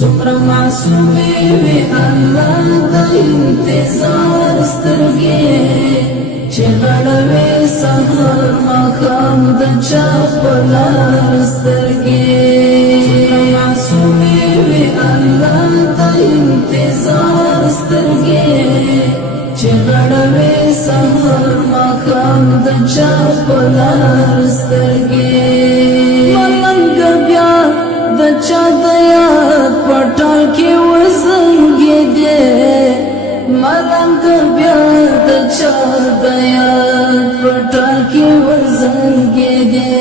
څومره معصومې وي الله د انتظار سترګې چې غړوي سحر ماښام د چا په لار سترګې څومره معصومې وي الله د انتظار سترګې چې غړوي سحر ماښام د چا په لار سترګې ملنګ بیا د چا د یاد پټال کې وزنګې دې ملنګ بیا د چا د یاد پټال کې وزنګې دې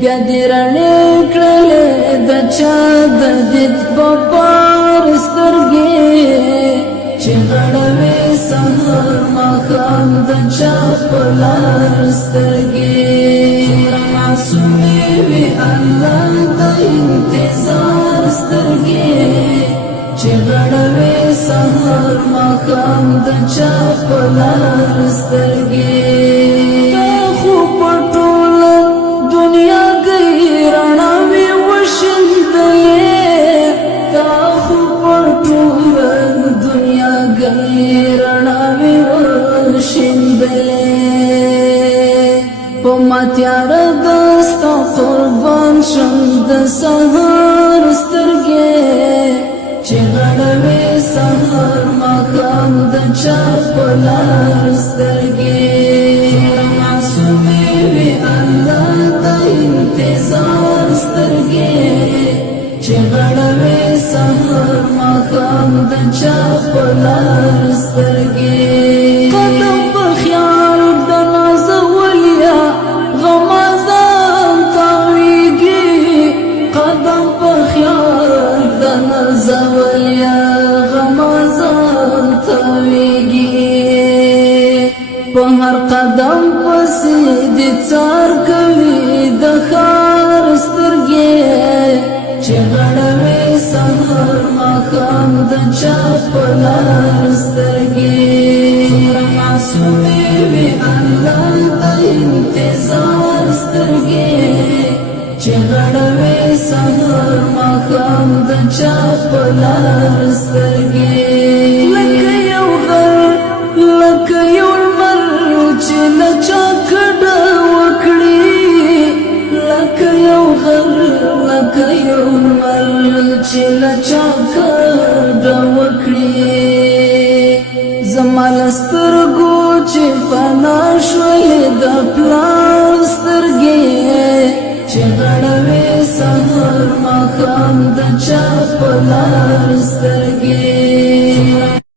بیا دې رڼې کړلې د چا د دید په پار سترګې چې غړوي سحر ماښام د چا په لار سترګې معصومې وي الله د انتظار سترګې چې غړوي سحر ماښام د چا په لار سترګې تا خو په ټوله دنیا کې رڼاوې وشیندلې تا خو په ټوله دنیا کې رڼاوې وشیندلې په ما تیاره دستا قربان شم د سحر سترګې چې غړوي سحر ماښام د چا په لار سترګې معصومې وي الله د انتظار سترګې چې غړوي سحر ماښام د چا په لار سترګې قدم په خیال د نازولیا غمازان تاویږي قدم په خیال د نازولیا غمازان تاویږي په هر قدم پسې د څار کوي د خار سترګې چې غړوي سحر ماښام د چا په لار سترګې معصومې وي الله د انتظار سترګې چې غړوي سحر ماښام د چا په لار سترګې لکه یو غر لکه یو لمر چې له چا کډه وکړي لکه یو غر لکه یو لمر چې له چا کډه وکړي زما له سترګو چې فنا شولې د پلار سترګې چې غړوي سحر ماښام د چا په لار سترګې